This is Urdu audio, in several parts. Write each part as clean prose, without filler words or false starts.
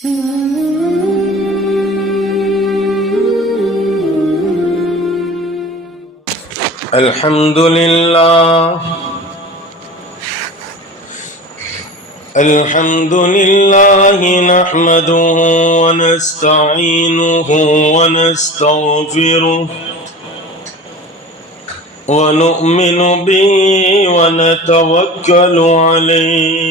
الحمد لله نحمده ونستعينه ونستغفره ونؤمن به ونتوكل عليه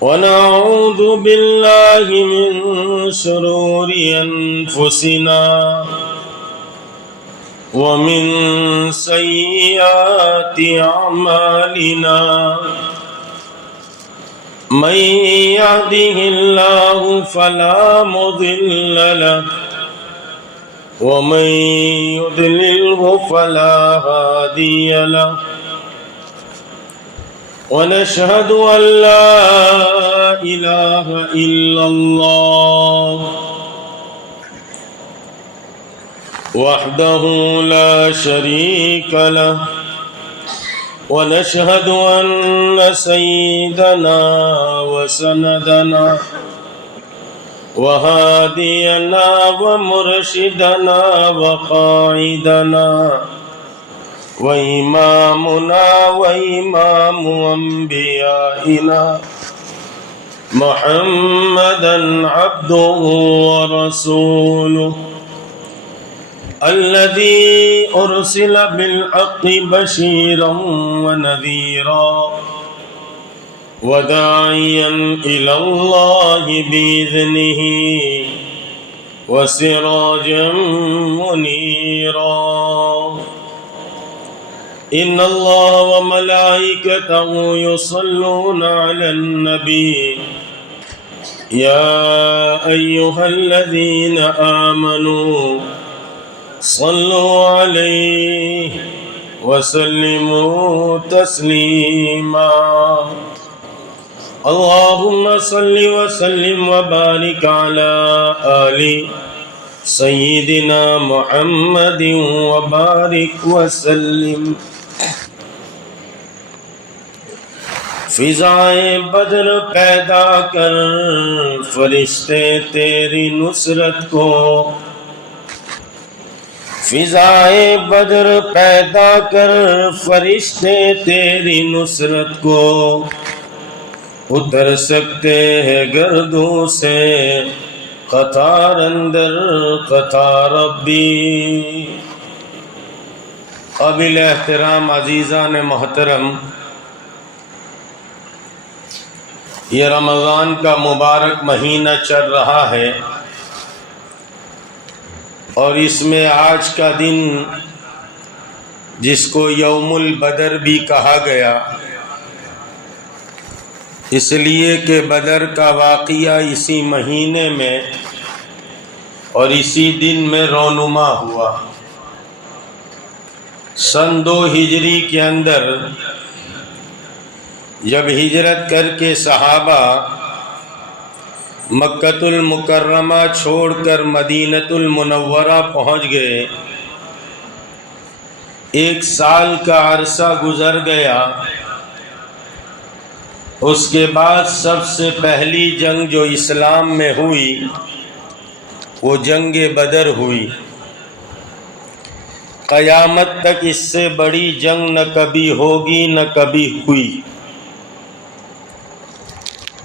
ونعوذ بالله من شرور أنفسنا ومن سيئات أعمالنا من يهده الله فلا مضل له ومن يضلله فلا هادي له ونشهد أن لا إله إلا الله وحده لا شريك له ونشهد أن سيدنا وسندنا وهادينا ومرشدنا وقائدنا وإمامنا وإمام أنبيائنا محمدا عبده ورسوله الذي أرسل بالحق بشيرا ونذيرا وداعيا إلى الله بإذنه وسراجا منيرا إن الله وملائكته يصلون على النبي يا أيها الذين آمنوا صلوا عليه وسلموا تسليما اللهم صل وسلم وبارك على آل سيدنا محمد وبارك وسلم فضائے بدر پیدا کر فرشتے تیری نصرت کو فضائے بدر پیدا کر فرشتے تیری نصرت کو اتر سکتے ہیں گردوں سے قطار اندر قطار ربی. قابل احترام عزیزان محترم، یہ رمضان کا مبارک مہینہ چل رہا ہے اور اس میں آج کا دن جس کو یوم البدر بھی کہا گیا اس لیے کہ بدر کا واقعہ اسی مہینے میں اور اسی دن میں رونما ہوا. سن 2 ہجری کے اندر جب ہجرت کر کے صحابہ مکۃ المکرمہ چھوڑ کر مدینۃ المنورہ پہنچ گئے، 1 سال کا عرصہ گزر گیا. اس کے بعد سب سے پہلی جنگ جو اسلام میں ہوئی وہ جنگ بدر ہوئی. قیامت تک اس سے بڑی جنگ نہ کبھی ہوگی نہ کبھی ہوئی.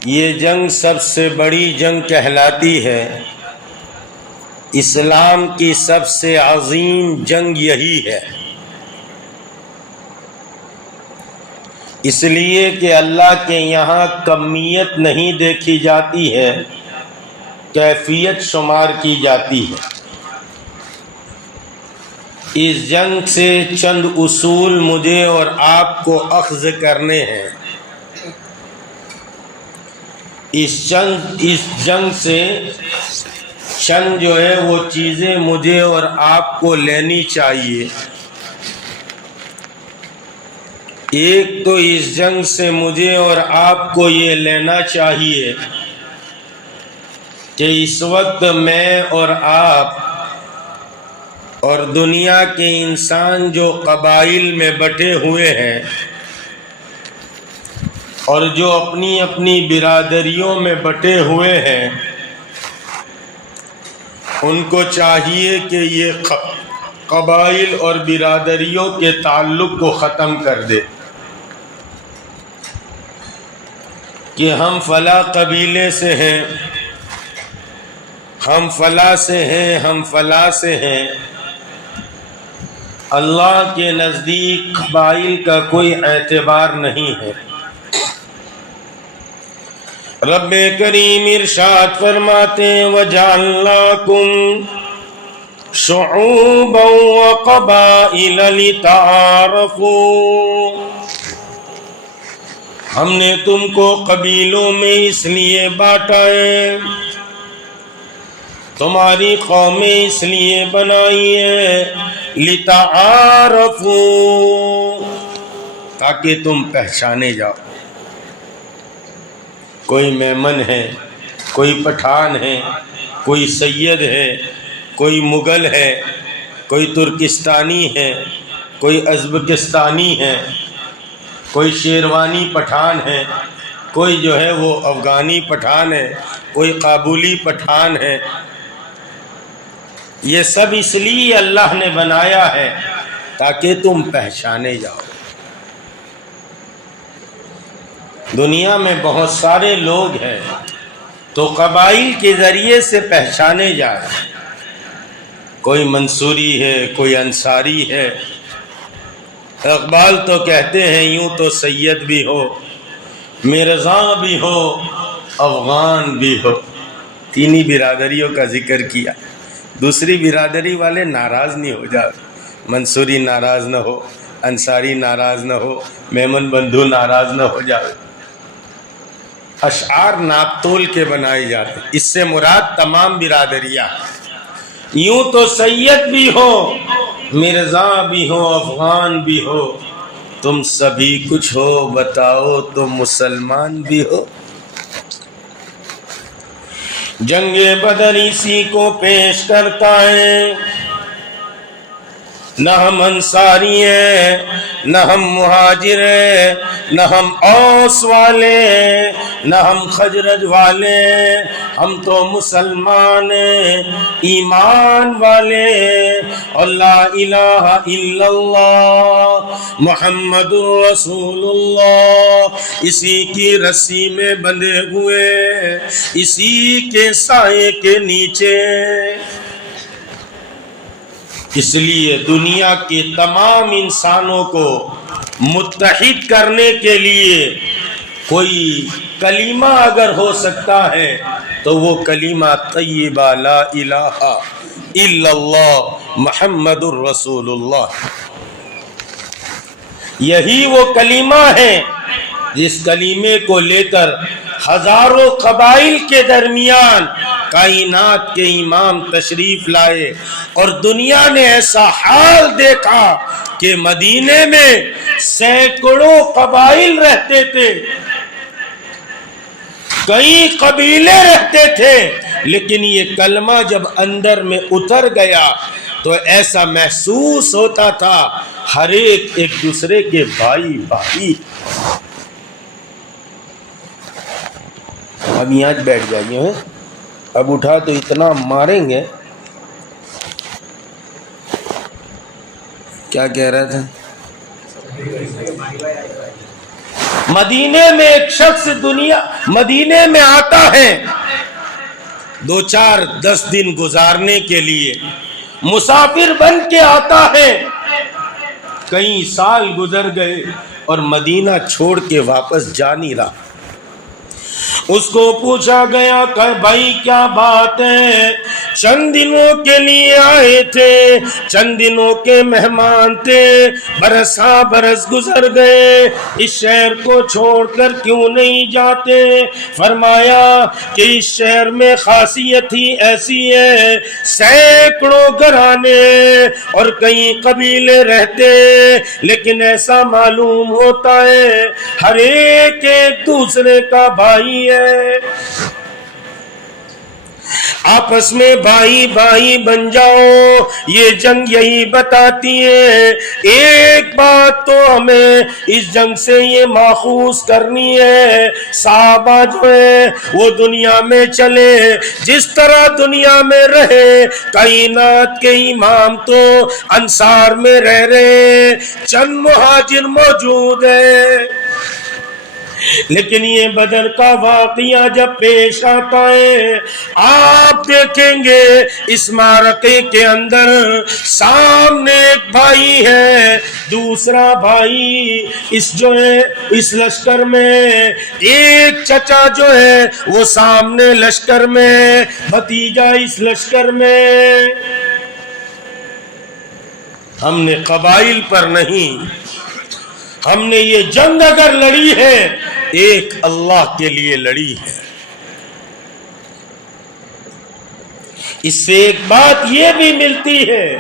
یہ جنگ سب سے بڑی جنگ کہلاتی ہے. اسلام کی سب سے عظیم جنگ یہی ہے، اس لیے کہ اللہ کے یہاں کمیت نہیں دیکھی جاتی ہے، کیفیت شمار کی جاتی ہے. اس جنگ سے چند اصول مجھے اور آپ کو اخذ کرنے ہیں. اس جنگ سے چند جو ہے وہ چیزیں مجھے اور آپ کو لینی چاہیے. ایک تو اس جنگ سے مجھے اور آپ کو یہ لینا چاہیے کہ اس وقت میں اور آپ اور دنیا کے انسان جو قبائل میں بٹے ہوئے ہیں، اور جو اپنی اپنی برادریوں میں بٹے ہوئے ہیں ان کو چاہیے کہ یہ قبائل اور برادریوں کے تعلق کو ختم کر دے کہ ہم فلاں قبیلے سے ہیں، ہم فلاں سے ہیں، ہم فلاں سے ہیں۔ اللہ کے نزدیک قبائل کا کوئی اعتبار نہیں ہے۔ رب کریم ارشاد فرماتے ہیں وَجَعَلْنَاكُمْ شُعُوبًا وَقَبَائِلَ لِتَعَارَفُوا، ہم نے تم کو قبیلوں میں اس لیے بانٹا ہے، تمہاری قومیں اس لیے بنائی ہیں لِتَعَارَفُوا، تاکہ تم پہچانے جاؤ۔ کوئی میمن ہے، کوئی پٹھان ہے، کوئی سید ہے، کوئی مغل ہے، کوئی ترکستانی ہے، کوئی ازبکستانی ہے، کوئی شیروانی پٹھان ہے، کوئی جو ہے وہ افغانی پٹھان ہے، کوئی کابلی پٹھان ہے۔ یہ سب اس لیے اللہ نے بنایا ہے تاکہ تم پہچانے جاؤ۔ دنیا میں بہت سارے لوگ ہیں تو قبائل کے ذریعے سے پہچانے جائے، کوئی منصوری ہے، کوئی انصاری ہے۔ اقبال تو کہتے ہیں یوں تو سید بھی ہو، مرزا بھی ہو، افغان بھی ہو۔ تینی برادریوں کا ذکر کیا، دوسری برادری والے ناراض نہیں ہو جاتے، منصوری ناراض نہ ہو، انصاری ناراض نہ ہو، میمن بندھو ناراض نہ ہو جائے۔ اشعار ناپ تول کے بنائے جاتے، اس سے مراد تمام برادریاں۔ یوں تو سید بھی ہو، مرزا بھی ہو، افغان بھی ہو، تم سبھی کچھ ہو، بتاؤ تم مسلمان بھی ہو۔ جنگ بدر اسی کو پیش کرتا ہے، نہ ہم انصاری ہیں، نہ ہم مہاجر ہیں، نہ ہم اوس والے، نہ ہم خزرج والے، ہم تو مسلمان ہیں، ایمان والے، اور لا الہ الا اللہ محمد رسول اللہ اسی کی رسی میں بندھے ہوئے، اسی کے سائے کے نیچے۔ اس لیے دنیا کے تمام انسانوں کو متحد کرنے کے لیے کوئی کلمہ اگر ہو سکتا ہے تو وہ کلمہ طیبہ لا الہ الا اللہ محمد الرسول اللہ، یہی وہ کلمہ ہے جس کلمے کو لے کر ہزاروں قبائل کے درمیان کائنات کے امام تشریف لائے، اور دنیا نے ایسا حال دیکھا کہ مدینے میں سینکڑوں قبائل رہتے تھے، کئی قبیلے رہتے تھے، لیکن یہ کلمہ جب اندر میں اتر گیا تو ایسا محسوس ہوتا تھا ہر ایک دوسرے کے بھائی بھائی۔ اب یہاں بیٹھ جائیے ہیں، اب اٹھا تو اتنا ماریں گے۔ کیا کہہ رہا تھا؟ مدینے میں ایک شخص مدینے میں آتا ہے 2-4-10 دن گزارنے کے لیے، مسافر بن کے آتا ہے، کئی سال گزر گئے اور مدینہ چھوڑ کے واپس جا نہیں رہا۔ اس کو پوچھا گیا کہ بھائی کیا بات ہے؟ چند دنوں کے لیے آئے تھے، چند دنوں کے مہمان تھے، برساں برس گزر گئے، اس شہر کو چھوڑ کر کیوں نہیں جاتے؟ فرمایا کہ اس شہر میں خاصیت ہی ایسی ہے، سینکڑوں گھرانے اور کئی قبیلے رہتے، لیکن ایسا معلوم ہوتا ہے ہر ایک دوسرے کا بھائی ہے۔ آپس میں بھائی بھائی بن جاؤ، یہ جنگ یہی بتاتی ہے۔ ایک بات تو ہمیں اس جنگ سے یہ ماخوذ کرنی ہے، صحابہ جو ہے وہ دنیا میں چلے، جس طرح دنیا میں رہے، کائنات کے امام تو انصار میں رہ رہے، چند مہاجر موجود ہیں، لیکن یہ بدر کا واقعہ جب پیش آتا ہے، آپ دیکھیں گے اس معرکے کے اندر سامنے ایک بھائی ہے، دوسرا بھائی اس جو ہے اس لشکر میں، ایک چچا جو ہے وہ سامنے لشکر میں، بھتیجا اس لشکر میں۔ ہم نے قبائل پر نہیں، ہم نے یہ جنگ اگر لڑی ہے ایک اللہ کے لیے لڑی ہے۔ اس سے ایک بات یہ بھی ملتی ہے،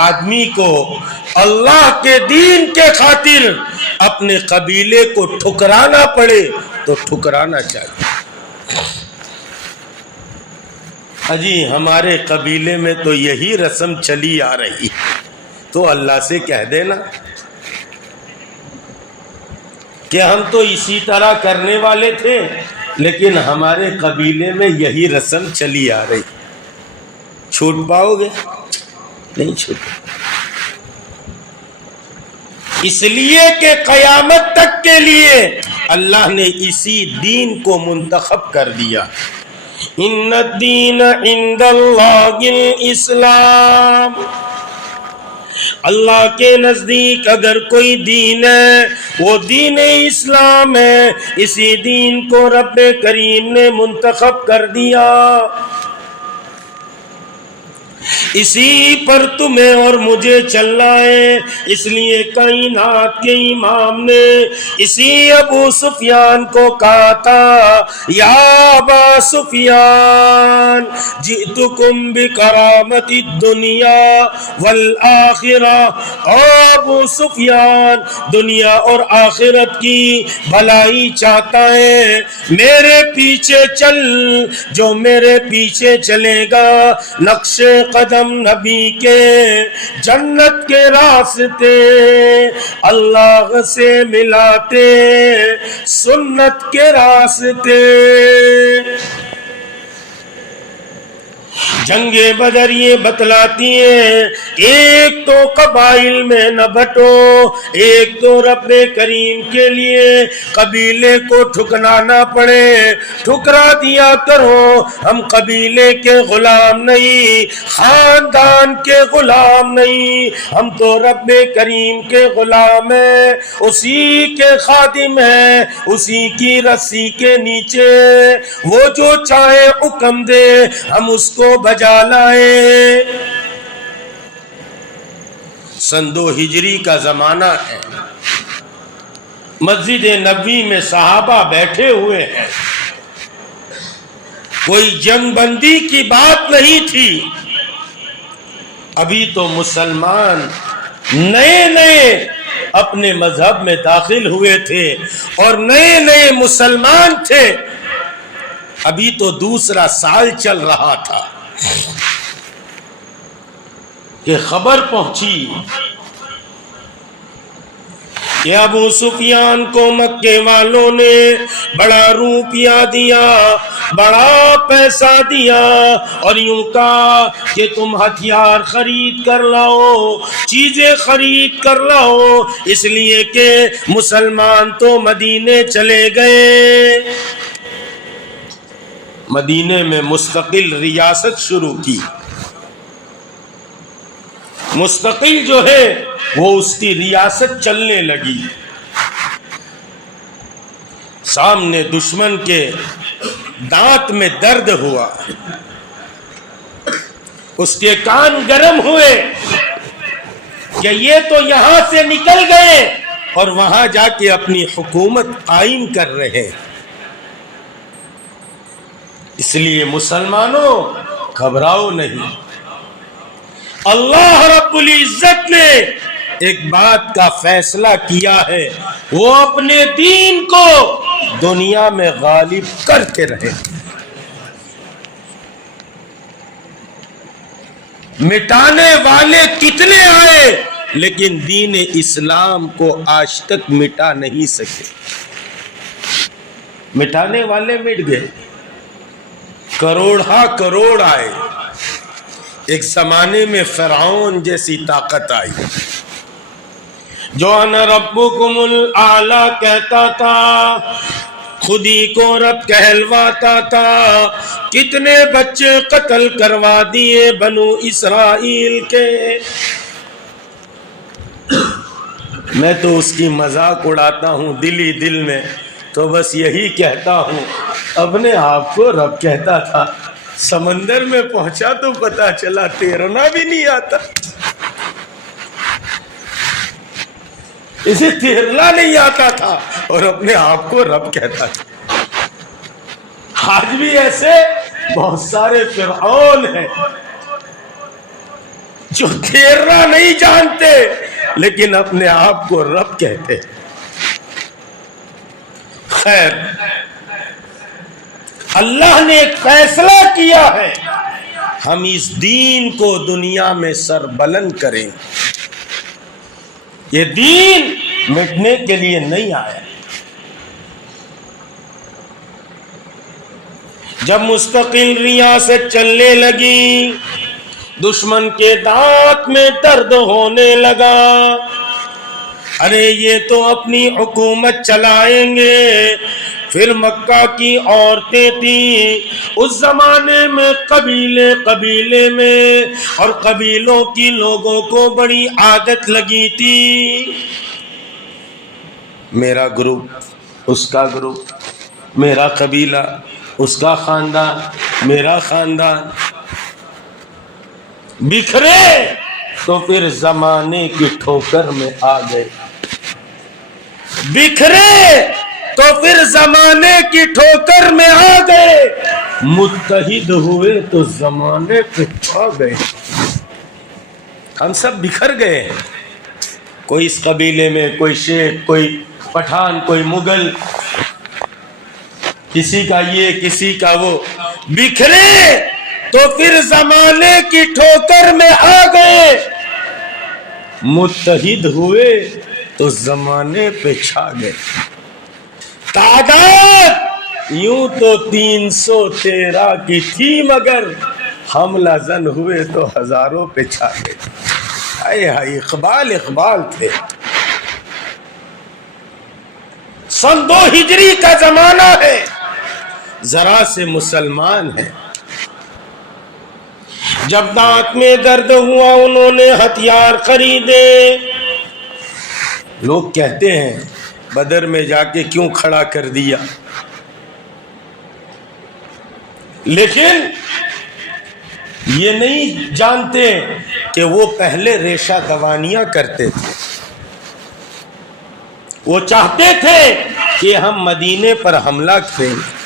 آدمی کو اللہ کے دین کے خاطر اپنے قبیلے کو ٹھکرانا پڑے تو ٹھکرانا چاہیے۔ اجی ہمارے قبیلے میں تو یہی رسم چلی آ رہی ہے، تو اللہ سے کہہ دینا کہ ہم تو اسی طرح کرنے والے تھے، لیکن ہمارے قبیلے میں یہی رسم چلی آ رہی، چھوٹ پاؤ گے؟ نہیں چھوٹ۔ اس لیے کہ قیامت تک کے لیے اللہ نے اسی دین کو منتخب کر دیا۔ ان الدین عند اللہ الاسلام، اللہ کے نزدیک اگر کوئی دین ہے وہ دین اسلام ہے، اسی دین کو رب کریم نے منتخب کر دیا، اسی پر تمہیں اور مجھے چلنا ہے۔ اس لیے کائنات کے امام نے اسی ابو سفیان کو کہا تھا، یا ابا سفیان جئتکم بکرامت الدنیا والآخرہ، ابو سفیان دنیا اور آخرت کی بھلائی چاہتا ہے، میرے پیچھے چل، جو میرے پیچھے چلے گا نقش قدم نبی کے، جنت کے راستے اللہ سے ملاتے، سنت کے راستے۔ جنگ بدر یہ بتلاتی ہے، ایک تو قبائل میں نہ بٹو، ایک تو رب کریم کے لیے قبیلے کو ٹھکرانا پڑے، ٹھکرا دیا کرو۔ ہم قبیلے کے غلام نہیں، خاندان کے غلام نہیں، ہم تو رب کریم کے غلام ہیں، اسی کے خادم ہیں، اسی کی رسی کے نیچے وہ جو چاہے حکم دے ہم اس کو بجا لائے۔ سن 2 ہجری کا زمانہ ہے، مسجد نبوی میں صحابہ بیٹھے ہوئے ہیں، کوئی جنگ بندی کی بات نہیں تھی، ابھی تو مسلمان نئے نئے اپنے مذہب میں داخل ہوئے تھے اور نئے نئے مسلمان تھے، ابھی تو دوسرا سال چل رہا تھا کہ خبر پہنچی کہ ابو سفیان کو مکے والوں نے بڑا روپیہ دیا، بڑا پیسہ دیا، اور یوں کہا کہ تم ہتھیار خرید کر لاؤ، چیزیں خرید کر لاؤ، اس لیے کہ مسلمان تو مدینے چلے گئے۔ مدینے میں مستقل ریاست شروع کی، مستقل جو ہے وہ اس کی ریاست چلنے لگی، سامنے دشمن کے دانت میں درد ہوا، اس کے کان گرم ہوئے کہ یہ تو یہاں سے نکل گئے اور وہاں جا کے اپنی حکومت قائم کر رہے ہیں۔ اس لیے مسلمانوں گھبراؤ نہیں، اللہ رب العزت نے ایک بات کا فیصلہ کیا ہے، وہ اپنے دین کو دنیا میں غالب کرتے رہے۔ مٹانے والے کتنے آئے لیکن دین اسلام کو آج تک مٹا نہیں سکے. مٹانے والے مٹ گئے, کروڑ کروڑ آئے. ایک زمانے میں فرعون جیسی طاقت آئی جو انا ربکم الاعلی کہتا تھا, خود ہی کو رب کہلواتا تھا. کتنے بچے قتل کروا دیے بنو اسرائیل کے. میں تو اس کی مذاق اڑاتا ہوں دل ہی دل میں, تو بس یہی کہتا ہوں اپنے آپ کو رب کہتا تھا. سمندر میں پہنچا تو پتا چلا تیرنا بھی نہیں آتا, اسے تیرنا نہیں آتا تھا اور اپنے آپ کو رب کہتا تھا. آج بھی ایسے بہت سارے فرعون ہیں جو تیرنا نہیں جانتے لیکن اپنے آپ کو رب کہتے. خیر, اللہ نے ایک فیصلہ کیا ہے, ہم اس دین کو دنیا میں سر بلند کریں. یہ دین مٹنے کے لیے نہیں آیا. جب مستقل ریاست چلنے لگی, دشمن کے دانت میں درد ہونے لگا. ارے یہ تو اپنی حکومت چلائیں گے. پھر مکہ کی عورتیں تھیں, اس زمانے میں قبیلے میں اور قبیلوں کی لوگوں کو بڑی عادت لگی تھی, میرا گروپ اس کا گروپ, میرا قبیلہ اس کا خاندان, میرا خاندان. بکھرے تو پھر زمانے کی ٹھوکر میں آ گئے. بکھرے تو پھر زمانے کی ٹھوکر میں آ گئے. متحد ہوئے تو زمانے پہ چھا گئے. ہم سب بکھر گئے, کوئی اس قبیلے میں, کوئی شیخ, کوئی پٹھان, کوئی مغل, کسی کا یہ کسی کا وہ. بکھرے تو پھر زمانے کی ٹھوکر میں آ گئے. متحد ہوئے تو زمانے پہ چھا گئے. تعداد یوں تو 313 کی تھی مگر حملہ زن ہوئے تو ہزاروں پہ چھا گئے. ہائے ہائے, اقبال تھے. سن 2 ہجری کا زمانہ ہے, ذرا سے مسلمان ہیں. جب دانت میں درد ہوا انہوں نے ہتھیار خریدے. لوگ کہتے ہیں بدر میں جا کے کیوں کھڑا کر دیا, لیکن یہ نہیں جانتے کہ وہ پہلے ریشہ دوانیاں کرتے تھے. وہ چاہتے تھے کہ ہم مدینے پر حملہ کریں گے,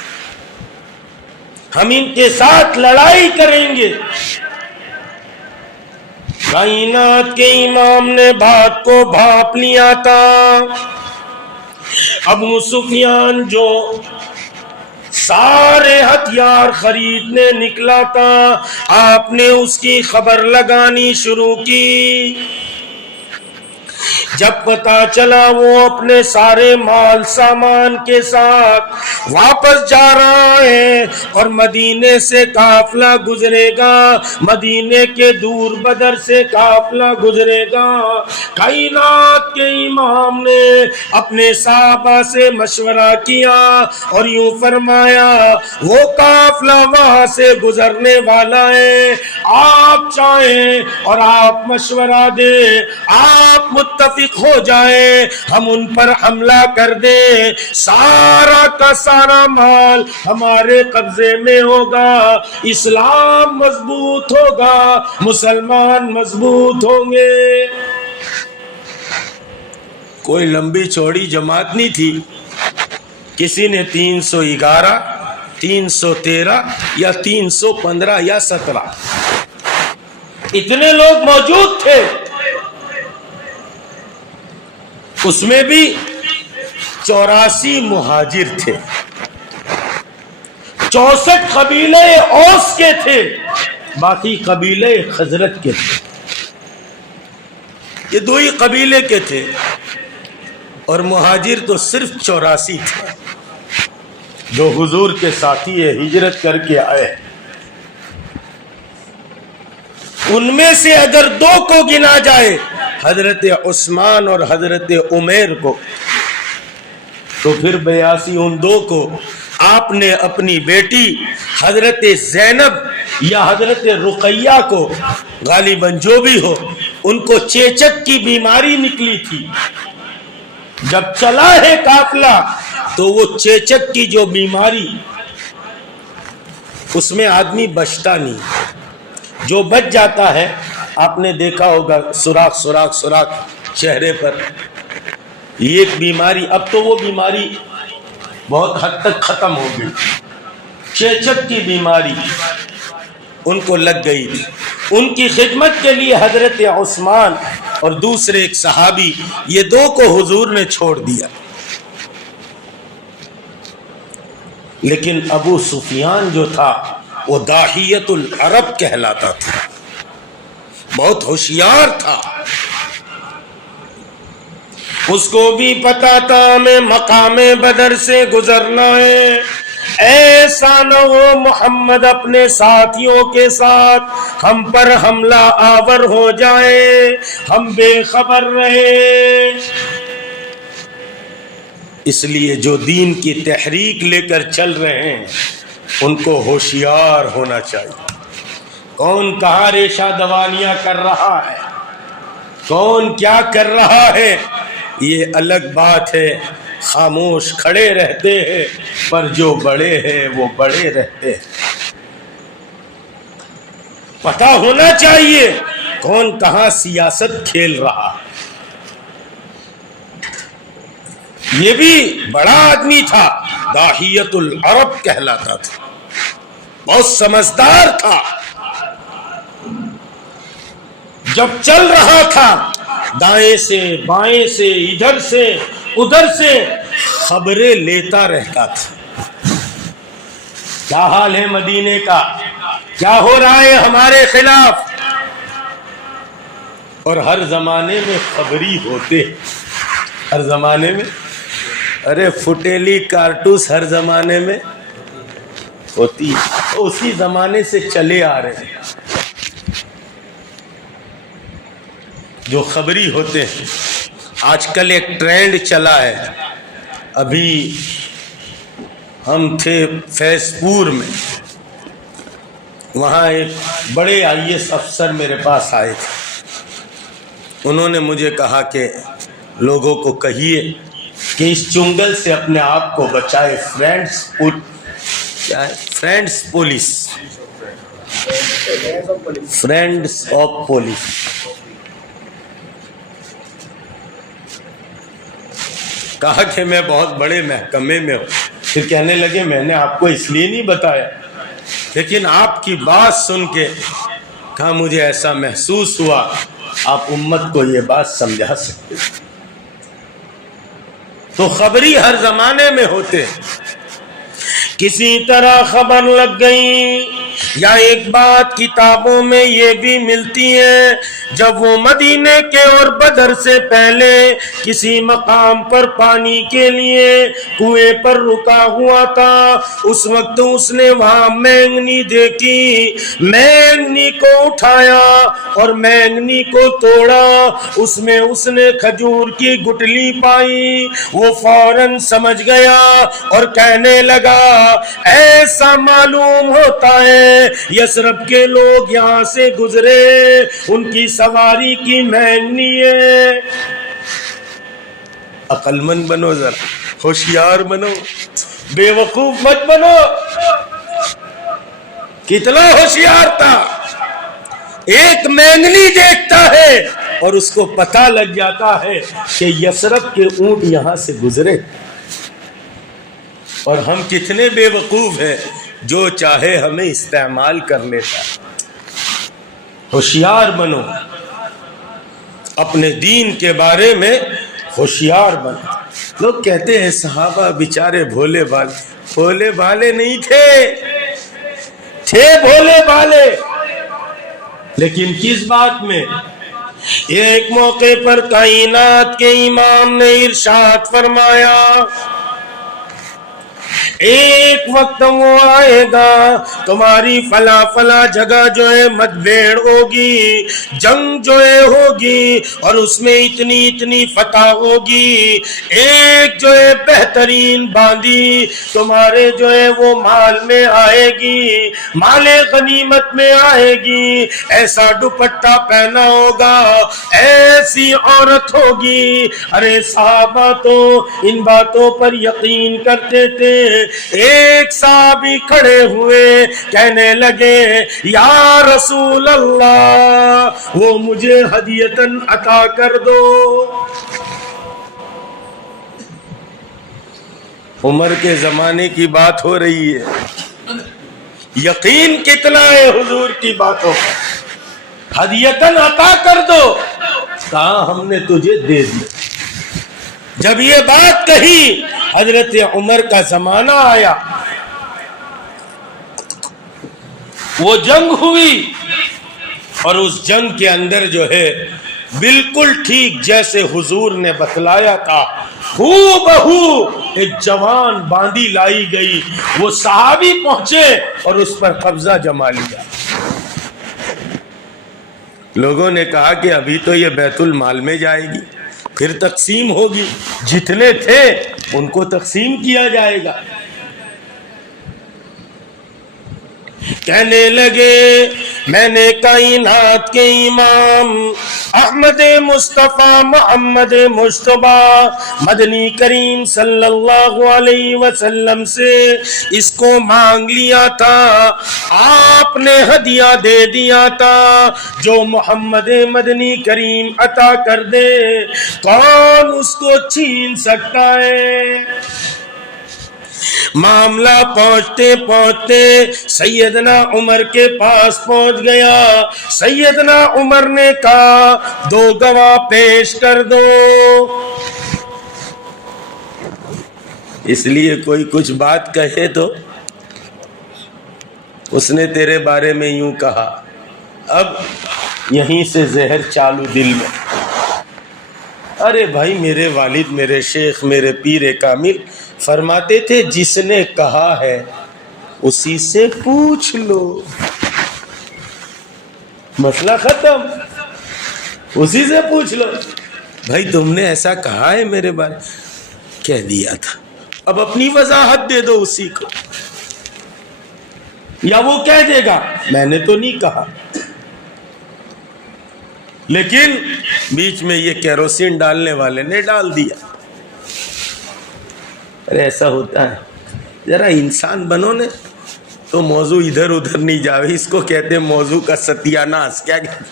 ہم ان کے ساتھ لڑائی کریں گے. کائنات کے امام نے بات کو بھاپ لیا تھا. ابو سفیان جو سارے ہتھیار خریدنے نکلا تھا, آپ نے اس کی خبر لگانی شروع کی. جب پتا چلا وہ اپنے سارے مال سامان کے ساتھ واپس جا رہا ہے اور مدینے سے قافلہ گزرے گا, مدینے کے دور بدر سے قافلہ گزرے گا. کائنات کے امام نے اپنے صحابہ سے مشورہ کیا اور یوں فرمایا وہ قافلہ وہاں سے گزرنے والا ہے, آپ چاہیں اور آپ مشورہ دیں, آپ متفق ہو جائیں, ہم ان پر حملہ کر دیں, سارا کا سارا مال ہمارے قبضے میں ہوگا, اسلام مضبوط ہوگا, مسلمان مضبوط ہوں گے. کوئی لمبی چوڑی جماعت نہیں تھی. کسی نے 311, 313 یا 315 یا 17 اتنے لوگ موجود تھے. اس میں بھی 84 مہاجر تھے, 64 قبیلے اوس کے تھے, باقی قبیلے خزرج کے تھے، یہ دو ہی قبیلے کے تھے، اور مہاجر تو صرف 84 تھے جو حضور کے ساتھی ہجرت کر کے آئے۔ ان میں سے اگر 2 کو گنا جائے، حضرت عثمان اور حضرت عمیر کو، تو پھر 82 ان 2 کو آپ نے اپنی بیٹی حضرت زینب یا حضرت رقیہ کو، غالباً جو بھی ہو، ان کو چیچک کی بیماری نکلی تھی۔ جب چلا ہے قافلہ تو وہ چیچک کی جو بیماری، اس میں آدمی بچتا نہیں، جو بچ جاتا ہے آپ نے دیکھا ہوگا سوراخ سوراخ سوراخ چہرے پر، یہ ایک بیماری، اب تو وہ بیماری بہت حد تک ختم ہو گئی، چیچک کی بیماری ان کو لگ گئی تھی۔ ان کی خدمت کے لیے حضرت عثمان اور دوسرے ایک صحابی، یہ 2 کو حضور نے چھوڑ دیا۔ لیکن ابو سفیان جو تھا وہ داہیت العرب کہلاتا تھا، بہت ہوشیار تھا، اس کو بھی پتا تھا ہمیں مقام بدر سے گزرنا ہے، ایسا نہ ہو محمد اپنے ساتھیوں کے ساتھ ہم پر حملہ آور ہو جائے، ہم بے خبر رہے۔ اس لیے جو دین کی تحریک لے کر چل رہے ہیں ان کو ہوشیار ہونا چاہیے، کون کہاں ریشہ دوانیاں کر رہا ہے، کون کیا کر رہا ہے، یہ الگ بات ہے، خاموش کھڑے رہتے ہیں، پر جو بڑے ہیں وہ بڑے رہتے ہیں۔ پتہ ہونا چاہیے کون کہاں سیاست کھیل رہا ہے۔ یہ بھی بڑا آدمی تھا، داہیت العرب کہلاتا تھا، بہت سمجھدار تھا۔ جب چل رہا تھا دائیں سے بائیں سے ادھر سے ادھر سے خبریں لیتا رہتا تھا، کیا حال ہے مدینے کا، کیا ہو رہا ہے ہمارے خلاف، اور ہر زمانے میں خبری ہوتے، ہر زمانے میں، ارے فٹیلی کارٹوس ہر زمانے میں ہوتی، اسی زمانے سے چلے آ رہے ہیں جو خبری ہوتے ہیں۔ آج کل ایک ٹرینڈ چلا ہے، ابھی ہم تھے فیض پور میں، وہاں ایک بڑے IAS افسر میرے پاس آئے تھے، انہوں نے مجھے کہا کہ لوگوں کو کہیے کہ اس چنگل سے اپنے آپ کو بچائے، friends police, friends of police. کہا کہ میں بہت بڑے محکمے میں ہوں، پھر کہنے لگے میں نے آپ کو اس لیے نہیں بتایا، لیکن آپ کی بات سن کے کہا مجھے ایسا محسوس ہوا آپ امت کو یہ بات سمجھا سکتے۔ تو خبری ہر زمانے میں ہوتے، کسی طرح خبر لگ گئی، یا ایک بات کتابوں میں یہ بھی ملتی ہے، جب وہ مدینے کے اور بدر سے پہلے کسی مقام پر پانی کے لیے کنویں پر رکا ہوا تھا، اس وقت اس نے وہاں مینگنی دیکھی، مینگنی کو اٹھایا اور مینگنی کو توڑا، اس میں اس نے کھجور کی گٹلی پائی، وہ فوراً سمجھ گیا اور کہنے لگا ایسا معلوم ہوتا ہے یثرب کے لوگ یہاں سے گزرے، ان کی سواری کی مینگنی ہے۔ عقل مند بنو، ذرا ہوشیار بنو، بے وقوف مت بنو۔ کتنا ہوشیار تھا، ایک مینگنی دیکھتا ہے اور اس کو پتہ لگ جاتا ہے کہ یثرب کے اونٹ یہاں سے گزرے۔ اور ہم کتنے بے وقوف ہیں، جو چاہے ہمیں استعمال کر لیتا۔ ہوشیار بنو، اپنے دین کے بارے میں ہوشیار بنو۔ لوگ کہتے ہیں صحابہ بیچارے بھولے بھالے، بھولے بھالے نہیں تھے، تھے بھولے بھالے، لیکن کس بات میں؟ ایک موقع پر کائنات کے امام نے ارشاد فرمایا ایک وقت وہ آئے گا تمہاری فلا فلا جگہ جو ہے مدبھیڑ ہوگی، جنگ جو ہے ہوگی، اور اس میں اتنی اتنی فتح ہوگی، ایک جو ہے بہترین باندی تمہارے جو ہے وہ مال میں آئے گی، مال غنیمت میں آئے گی، ایسا دوپٹہ پہنا ہوگا، ایسی عورت ہوگی۔ ارے صحابہ تو ان باتوں پر یقین کرتے تھے۔ ایک صحابی کھڑے ہوئے کہنے لگے یا رسول اللہ وہ مجھے ہدیتاً عطا کر دو۔ عمر کے زمانے کی بات ہو رہی ہے، یقین کتنا ہے حضور کی باتوں پر، ہدیتاً عطا کر دو، کہا ہم نے تجھے دے دیا۔ جب یہ بات کہی حضرت عمر کا زمانہ آیا، وہ جنگ ہوئی، اور اس جنگ کے اندر جو ہے بالکل ٹھیک جیسے حضور نے بتلایا تھا ہو بہو ایک جوان باندی لائی گئی، وہ صحابی پہنچے اور اس پر قبضہ جما لیا۔ لوگوں نے کہا کہ ابھی تو یہ بیت المال میں جائے گی، پھر تقسیم ہوگی، جتنے تھے ان کو تقسیم کیا جائے گا۔ کہنے لگے میں نے کائنات کے امام احمد مصطفیٰ محمد مجتبیٰ مدنی کریم صلی اللہ علیہ وسلم سے اس کو مانگ لیا تھا، آپ نے ہدیہ دے دیا تھا، جو محمد مدنی کریم عطا کر دے کون اس کو چھین سکتا ہے؟ معاملہ پہنچتے پہنچتے سیدنا عمر کے پاس پہنچ گیا۔ سیدنا عمر نے کہا دو گواہ پیش کر دو۔ اس لیے کوئی کچھ بات کہے تو اس نے تیرے بارے میں یوں کہا، اب یہیں سے زہر چالو دل میں۔ ارے بھائی میرے والد، میرے شیخ، میرے پیر کامل فرماتے تھے جس نے کہا ہے اسی سے پوچھ لو، مسئلہ ختم، اسی سے پوچھ لو۔ بھائی تم نے ایسا کہا ہے میرے بارے، کہہ دیا تھا، اب اپنی وضاحت دے دو اسی کو، یا وہ کہہ دے گا میں نے تو نہیں کہا۔ لیکن بیچ میں یہ کیروسین ڈالنے والے نے ڈال دیا۔ ارے ایسا ہوتا ہے، ذرا انسان بنو نے تو موضوع ادھر ادھر نہیں جاوے، اس کو کہتے ہیں موضوع کا ستیہ ناش۔ کیا کہتے؟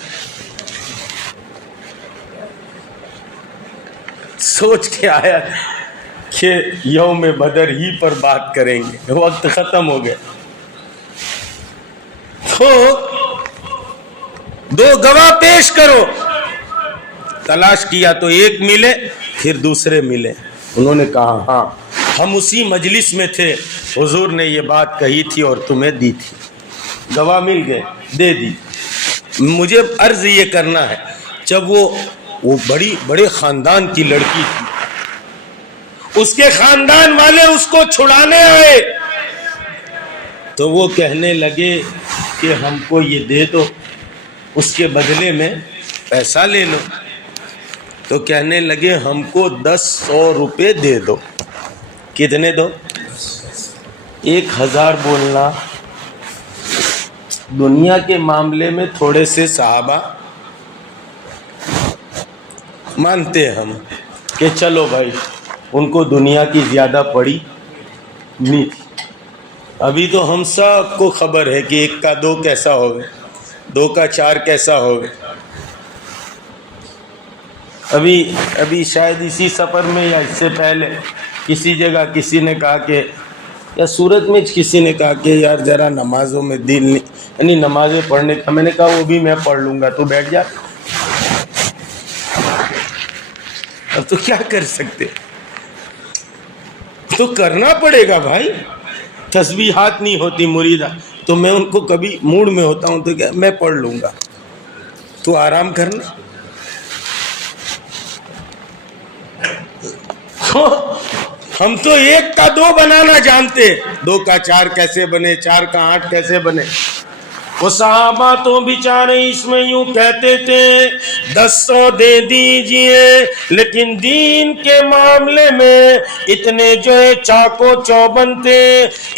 سوچ کے آیا کہ یوم بدر ہی پر بات کریں گے، وقت ختم ہو گیا۔ تو دو گواہ پیش کرو، تلاش کیا تو ایک ملے، پھر دوسرے ملے۔ انہوں نے کہا ہاں ہم اسی مجلس میں تھے، حضور نے یہ بات کہی تھی اور تمہیں دی تھی۔ گواہ مل گئے، دے دی۔ مجھے عرض یہ کرنا ہے، جب وہ بڑے خاندان کی لڑکی تھی، اس کے خاندان والے اس کو چھڑانے آئے تو وہ کہنے لگے کہ ہم کو یہ دے دو، اس کے بدلے میں پیسہ لے لو۔ تو کہنے لگے ہم کو 100 روپے دے دو۔ کتنے دو؟ 1000 بولنا۔ دنیا کے معاملے میں تھوڑے سے صحابہ مانتے ہم کہ چلو بھائی ان کو دنیا کی زیادہ پڑی نہیں تھی۔ ابھی تو ہم سب کو خبر ہے کہ 1 کا 2 کیسا ہوگا، 2 کا 4 کیسا ہوگا۔ ابھی شاید اسی سفر میں یا اس سے پہلے کسی جگہ کسی نے کہا کہ، یا سورت میں کسی نے کہا کہ یار ذرا نمازوں میں دل نہیں، یعنی نمازیں پڑھنے کا۔ میں نے کہا وہ بھی میں پڑھ لوں گا، تو بیٹھ جا۔ اب تو کیا کر سکتے، تو کرنا پڑے گا بھائی۔ تسبیحات نہیں ہوتی مریدہ، تو میں ان کو کبھی موڈ میں ہوتا ہوں تو کیا میں پڑھ لوں گا، تو آرام کرنا. ہم تو ایک کا دو بنانا جانتے, دو کا چار کیسے بنے, چار کا آٹھ کیسے بنے. وہ صحابہ تو بیچارے اس میں یوں کہتے تھے 10 دے دیجئے, لیکن دین کے معاملے میں اتنے جو ہے چاقو چوبند تھے.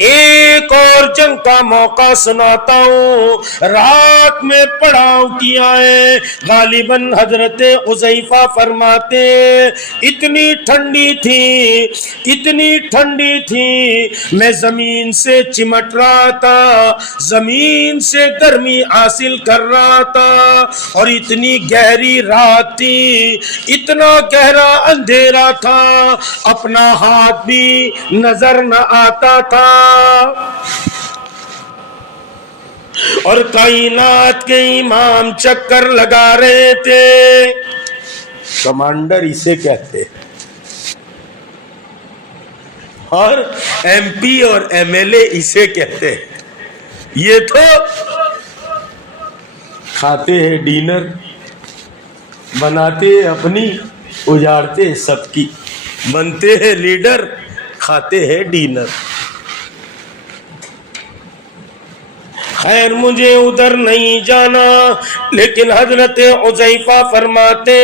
ایک اور جنگ کا موقع سناتا ہوں, رات میں پڑاؤ کیا ہے. غالباً حضرت حذیفہ فرماتے اتنی ٹھنڈی تھی میں زمین سے چمٹ رہا تھا, زمین سے گرمی حاصل کر رہا تھا, اور اتنی گہری رات تھی, اتنا گہرا اندھیرا تھا, اپنا ہاتھ بھی نظر نہ آتا تھا, اور کائنات کے امام چکر لگا رہے تھے. کمانڈر اسے کہتے, اور ایم پی اور ایم ایل اے اسے کہتے. یہ تو کھاتے ہیں ڈینر, بناتے ہیں اپنی, اجاڑتے ہیں سب کی, بنتے ہیں لیڈر, کھاتے ہیں ڈینر. خیر مجھے ادھر نہیں جانا, لیکن حضرت حذیفہ فرماتے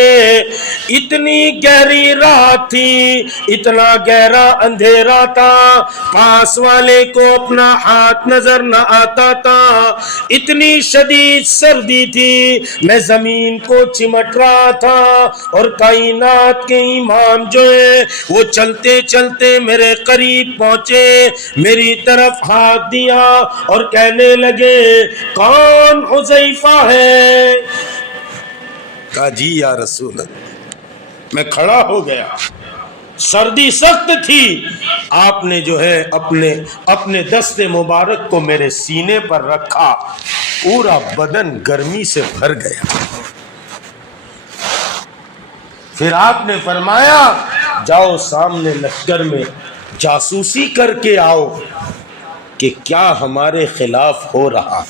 اتنی گہری رات تھی, اتنا گہرا اندھیرا تھا, پاس والے کو اپنا ہاتھ نظر نہ آتا تھا, اتنی شدید سردی تھی, میں زمین کو چمٹ رہا تھا, اور کائنات کے امام جو ہے وہ چلتے چلتے میرے قریب پہنچے, میری طرف ہاتھ دیا اور کہنے لگے کون حذیفہ ہے؟ کہا جی یا رسول اللہ. میں کھڑا ہو گیا, سردی سخت تھی, آپ نے جو ہے اپنے دست مبارک کو میرے سینے پر رکھا, پورا بدن گرمی سے بھر گیا. پھر آپ نے فرمایا جاؤ سامنے لشکر میں جاسوسی کر کے آؤ کہ کیا ہمارے خلاف ہو رہا.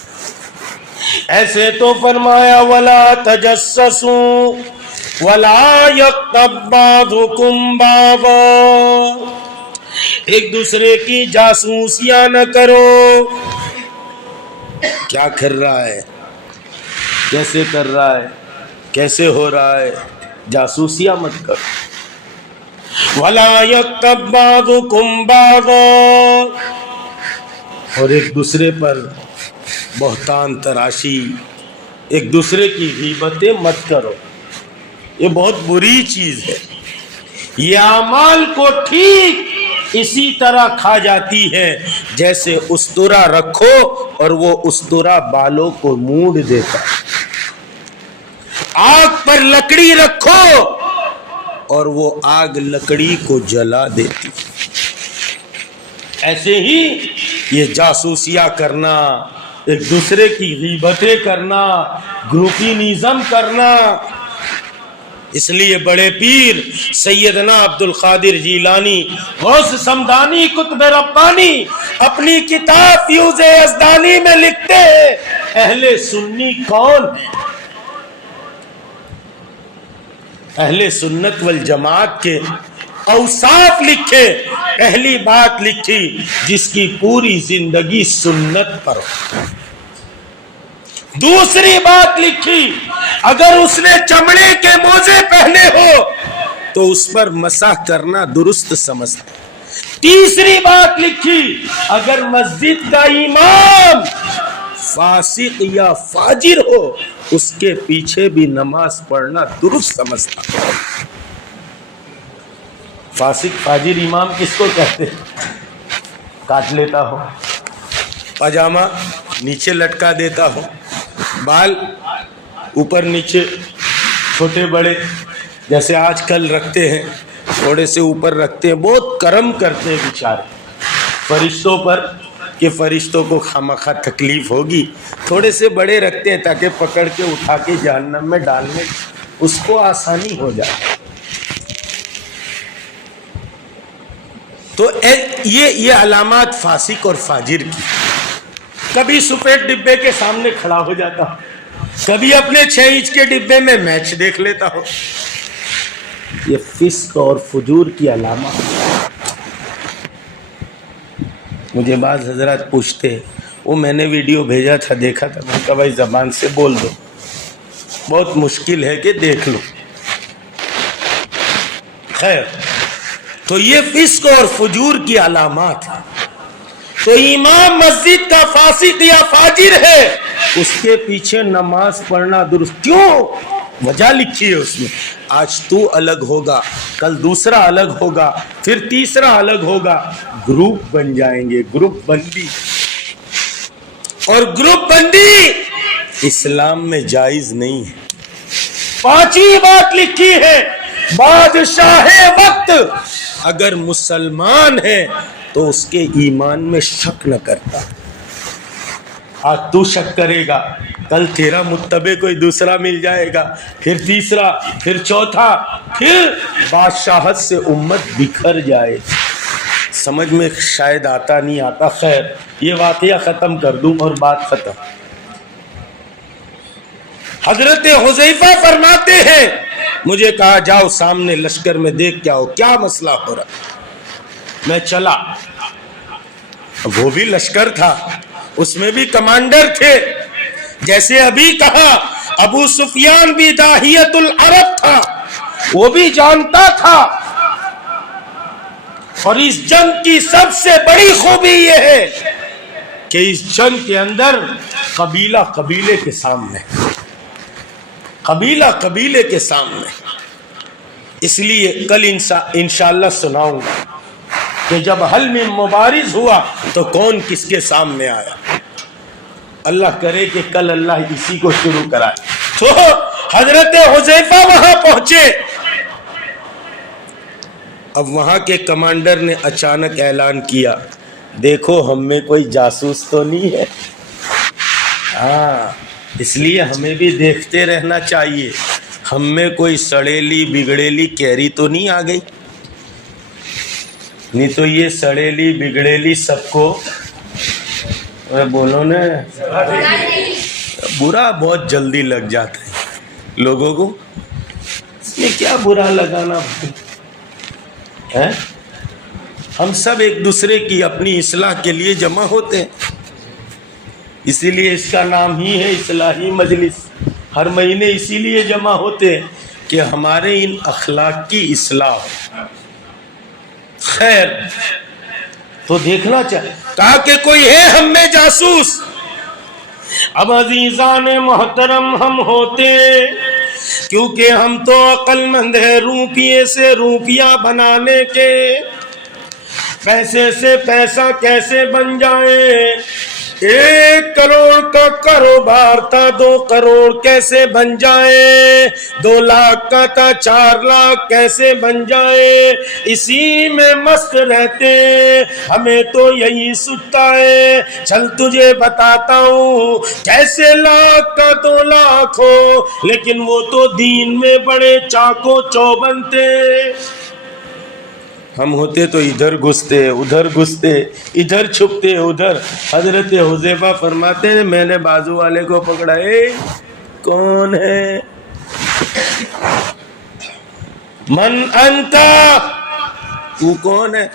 ایسے تو فرمایا ولا تجسسوا ولا یغتب بعضکم بعضا, ایک دوسرے کی جاسوسیاں نہ کرو. کیا کر رہا ہے, کیسے کر رہا ہے, کیسے ہو رہا ہے, جاسوسیاں مت کرو. ولا یغتب بعضکم بعضا, اور ایک دوسرے پر بہتان تراشی, ایک دوسرے کی غیبتیں مت کرو. یہ بہت بری چیز ہے. یہ اعمال کو ٹھیک اسی طرح کھا جاتی ہے جیسے استورا رکھو اور وہ استورا بالوں کو موڑ دیتا. آگ پر لکڑی رکھو اور وہ آگ لکڑی کو جلا دیتی. ایسے ہی یہ جاسوسیاں کرنا, ایک دوسرے کی غیبتیں کرنا, گروپینزم کرنا. اس لیے بڑے پیر سیدنا عبد القادر جیلانی غوث سمدانی قطب ربانی اپنی کتاب فیوز یزدانی میں لکھتے ہیں اہل سنی کون ہے. اہل سنت والجماعت کے اوصاف لکھے, پہلی بات لکھی جس کی پوری زندگی سنت پر ہو. دوسری بات لکھی اگر اس نے چمڑے کے موزے پہنے ہو تو اس پر مسح کرنا درست سمجھتا. تیسری بات لکھی اگر مسجد کا امام فاسق یا فاجر ہو اس کے پیچھے بھی نماز پڑھنا درست سمجھتا. فاسق فاجر امام کس کو کہتے ہیں؟ کاٹ لیتا ہو, پاجامہ نیچے لٹکا دیتا ہو, بال اوپر نیچے چھوٹے بڑے جیسے آج کل رکھتے ہیں, تھوڑے سے اوپر رکھتے ہیں, بہت کرم کرتے ہیں بیچارے فرشتوں پر کہ فرشتوں کو خامخواہ تکلیف ہوگی, تھوڑے سے بڑے رکھتے ہیں تاکہ پکڑ کے اٹھا کے جہنم میں ڈالنے اس کو آسانی ہو جائے. تو یہ علامات فاسق اور فاجر کی. کبھی سفید ڈبے کے سامنے کھڑا ہو جاتا, کبھی اپنے 6 انچ کے ڈبے میں میچ دیکھ لیتا ہوں. یہ فسق اور فجور کی علامت. مجھے بعض حضرات پوچھتے وہ میں نے ویڈیو بھیجا تھا دیکھا تھا، میں کہا بھائی زبان سے بول دو، بہت مشکل ہے کہ دیکھ لو. خیر، تو یہ فسق اور فجور کی علامات ہیں. تو امام مسجد کا فاسق یا فاجر ہے، اس کے پیچھے نماز پڑھنا درست کیوں؟ وجہ لکھی ہے اس میں. آج تو الگ ہوگا، کل دوسرا الگ ہوگا، پھر تیسرا الگ ہوگا، گروپ بن جائیں گے. گروپ بندی، اور گروپ بندی اسلام میں جائز نہیں ہے. 5ویں بات لکھی ہے، بادشاہ وقت اگر مسلمان ہے تو اس کے ایمان میں شک نہ کرتا. آج تو شک کرے گا، کل تیرا متبع کوئی دوسرا مل جائے گا، پھر تیسرا، پھر چوتھا، پھر بادشاہت سے امت بکھر جائے. سمجھ میں شاید آتا نہیں آتا. خیر، یہ واقعہ ختم کر دوں اور بات ختم. حضرت حذیفہ فرماتے ہیں مجھے کہا جاؤ سامنے لشکر میں دیکھ کے آؤ کیا مسئلہ ہو رہا. میں چلا، وہ بھی لشکر تھا، اس میں بھی کمانڈر تھے. جیسے ابھی کہا ابو سفیان بھی داہیت العرب تھا، وہ بھی جانتا تھا. اور اس جنگ کی سب سے بڑی خوبی یہ ہے کہ اس جنگ کے اندر قبیلہ قبیلے کے سامنے، قبیلہ قبیلے کے سامنے. اس لیے کل انشاءاللہ سناؤں گا کہ جب حل میں مبارز ہوا تو کون کس کے سامنے آیا. اللہ کرے کہ کل اللہ اسی کو شروع کرائے. تو حضرت حذیفہ وہاں پہنچے. اب وہاں کے کمانڈر نے اچانک اعلان کیا دیکھو ہم میں کوئی جاسوس تو نہیں ہے. ہاں، اس لیے ہمیں بھی دیکھتے رہنا چاہیے ہم میں کوئی سڑیلی بگڑیلی کیری تو نہیں آ گئی. نہیں تو یہ سڑیلی بگڑیلی سب کو بولو نا برا بہت جلدی لگ جاتا ہے لوگوں کو. اس میں کیا برا لگانا ہے؟ ہم سب ایک دوسرے کی اپنی اصلاح کے لیے جمع ہوتے ہیں. اسی لیے اس کا نام ہی ہے اصلاحی مجلس. ہر مہینے اسی لیے جمع ہوتے ہیں کہ ہمارے ان اخلاق کی اصلاح ہو. خیر، تو دیکھنا چاہیے. کہا کہ کوئی ہے ہم میں جاسوس. اب عزیزان محترم ہم ہوتے کیونکہ ہم تو عقل مند ہیں روپیے سے روپیہ بنانے کے، پیسے سے پیسہ کیسے بن جائے. 1 کروڑ کا کاروبار تھا 2 کروڑ کیسے بن جائے، 2 لاکھ کا تھا 4 لاکھ کیسے بن جائے. اسی میں مست رہتے ہمیں تو یہی سوچتا ہے. چل تجھے بتاتا ہوں کیسے 1 لاکھ کا 2 لاکھ ہو، لیکن وہ تو دین میں بڑے چاقو چوبند تھے. ہم ہوتے تو ادھر گھستے ادھر گھستے، ادھر چھپتے ادھر. حضرت حذیفہ فرماتے ہیں میں نے بازو والے کو پکڑا. کون ہے؟ من انتا، تو کون ہے؟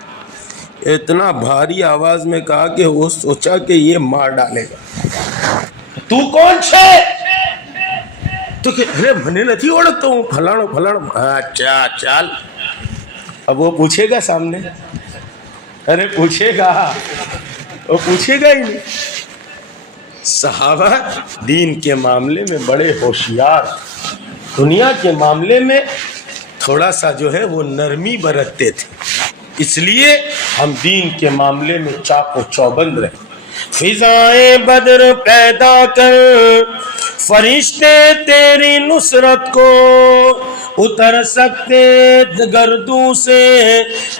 اتنا بھاری آواز میں کہا کہ وہ سوچا کہ یہ مار ڈالے گا. تو کون چھے؟ تو کہ ارے منے نہیں اوڑکتا ہوں پھلاڑو پھلاڑو. اچھا چل. اب وہ پوچھے گا سامنے؟ ارے پوچھے گا؟ وہ پوچھے گا ہی نہیں. صحابہ دین کے معاملے میں بڑے ہوشیار، دنیا کے معاملے میں تھوڑا سا جو ہے وہ نرمی برتتے تھے. اس لیے ہم دین کے معاملے میں چاق و چوبند رہے. فضائے بدر پیدا کر فرشتے تیری نصرت کو اتر سکتے گردوں سے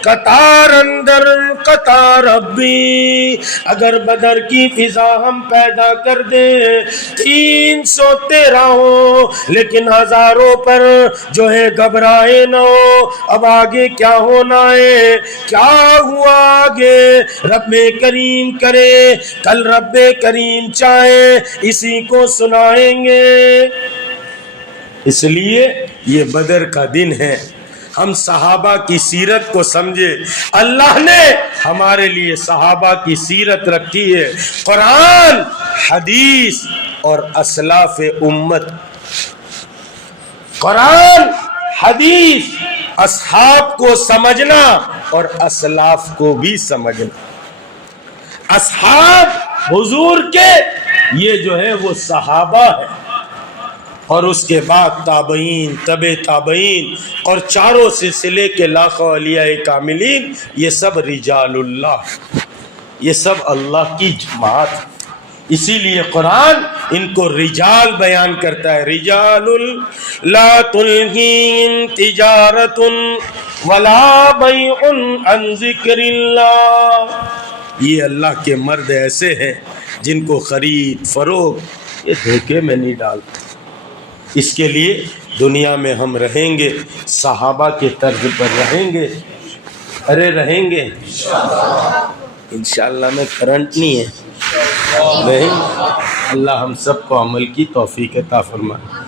قطار اندر قطار ربی. اگر بدر کی فضا ہم پیدا کر دیں 313 ہو لیکن ہزاروں پر جو ہے گھبرائے نہ ہو. اب آگے کیا ہونا ہے, کیا ہوا آگے رب کریم کرے, کل رب کریم چاہے اسی کو سنائیں گے. اس لیے یہ بدر کا دن ہے, ہم صحابہ کی سیرت کو سمجھے. اللہ نے ہمارے لیے صحابہ کی سیرت رکھی ہے. قرآن, حدیث اور اسلاف امت. قرآن, حدیث, اصحاب کو سمجھنا اور اسلاف کو بھی سمجھنا. اصحاب حضور کے یہ جو ہے وہ صحابہ ہے, اور اس کے بعد تابعین, تبع تابعین اور چاروں سلسلے کے لاکھوں اولیاء کاملین, یہ سب رجال اللہ, یہ سب اللہ کی جماعت. اسی لیے قرآن ان کو رجال بیان کرتا ہے. رجال لا تلہیہم تجارت ولا بیع عن ذکر اللہ. یہ اللہ کے مرد ایسے ہیں جن کو خرید فروخت یہ دھوکے میں نہیں ڈالتے. اس کے لیے دنیا میں ہم رہیں گے صحابہ کے طرز پر رہیں گے. ارے رہیں گے انشاءاللہ. میں کرنٹ نہیں ہے, نہیں. اللہ ہم سب کو عمل کی توفیق عطا فرمائے.